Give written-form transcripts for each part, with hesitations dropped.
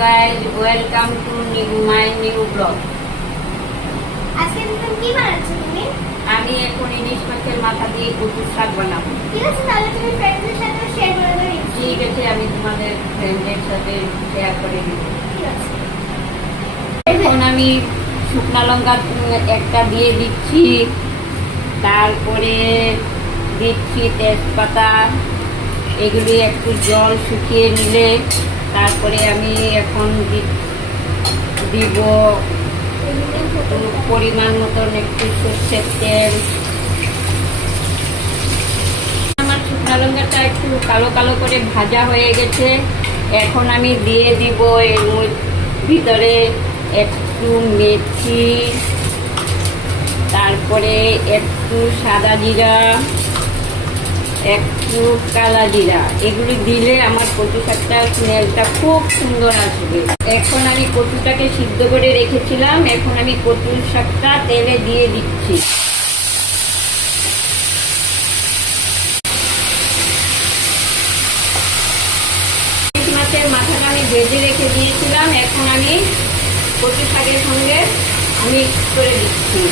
Guys, welcome to my new blog. আজকে তুমি কি বানাচ্ছো তুমি? আমি এখন ইলিশ মাছের মাথা দিয়ে কচুর শাক বানাবো। ঠিক আছে, তাহলে তুমি ফ্রেন্ডদের সাথে শেয়ার করে দাও। ঠিক আছে, আমি তোমাদের ফ্রেন্ডদের সাথে শেয়ার করে দিব। ঠিক আছে। এখন আমি শুকনা লঙ্কা একটা দিয়ে দিচ্ছি, তারপরে দিচ্ছি তেজপাতা। এগুলি একটু জল শুকিয়ে নিলে তারপরে আমি এখন দিব পরিমাণ মতন একটু সর্ষের তেল। আমার শুকনা লঙ্কাটা একটু কালো কালো করে ভাজা হয়ে গেছে। এখন আমি দিয়ে দিব এর ভিতরে একটু মেথি, তারপরে একটু সাদা জিরা, একটু কালা জিরা। এগুলি দিলে আমার কচু শাকটা স্মেলটা খুব সুন্দর আসবে। এখন আমি কচুটাকে সিদ্ধ করে রেখেছিলাম, এখন আমি কচুর শাকটা তেলে দিয়ে দিচ্ছি। ইলিশ মাছের মাথাটা আমি ভেজে রেখে দিয়েছিলাম, এখন আমি কচু শাকের সঙ্গে মিক্স করে দিচ্ছি।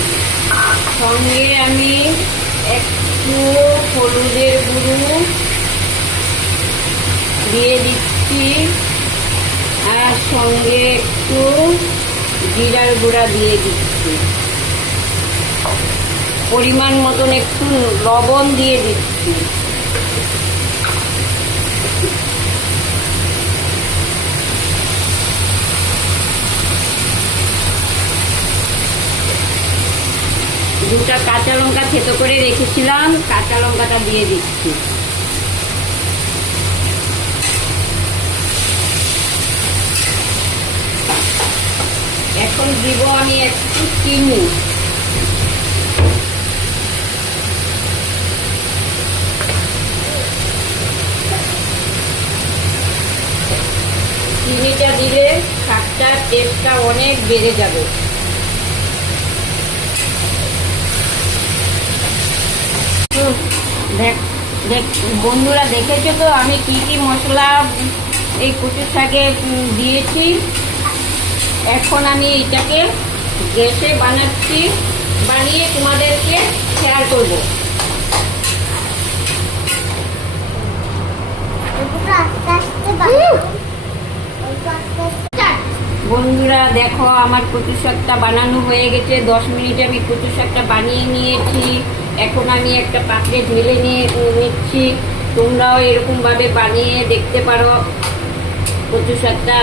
সঙ্গে আমি একটু হলুদের গুঁড়ো দিয়ে দিচ্ছি, আর সঙ্গে একটু জিরার গুঁড়া দিয়ে দিচ্ছি। পরিমাণ মতন একটু লবণ দিয়ে দিচ্ছি। দুটা কাঁচা লঙ্কা থেতো করে রেখেছিলাম, কাঁচা লঙ্কাটা দিয়ে দিচ্ছি। এখন দিব আমি একটু চিনি। চিনিটা দিলে শাকটার টেস্টটা অনেক বেড়ে যাবে। বন্ধুরা, দেখেছো তো আমি কি কি মশলা এই কচুর শাকে দিয়েছি। এখন আমি এটাকে গ্যাসে বানাচ্ছি, বানিয়ে তোমাদেরকে শেয়ার করব। বন্ধুরা দেখো, আমার কচু শাকটা বানানো হয়ে গেছে। 10 মিনিটে আমি কচু শাকটা বানিয়ে নিয়েছি। এখন আমি একটা পাত্রে ঢেলে নিচ্ছি। তোমরাও এরকম ভাবে বানিয়ে দেখতে পারো কচু শাকটা।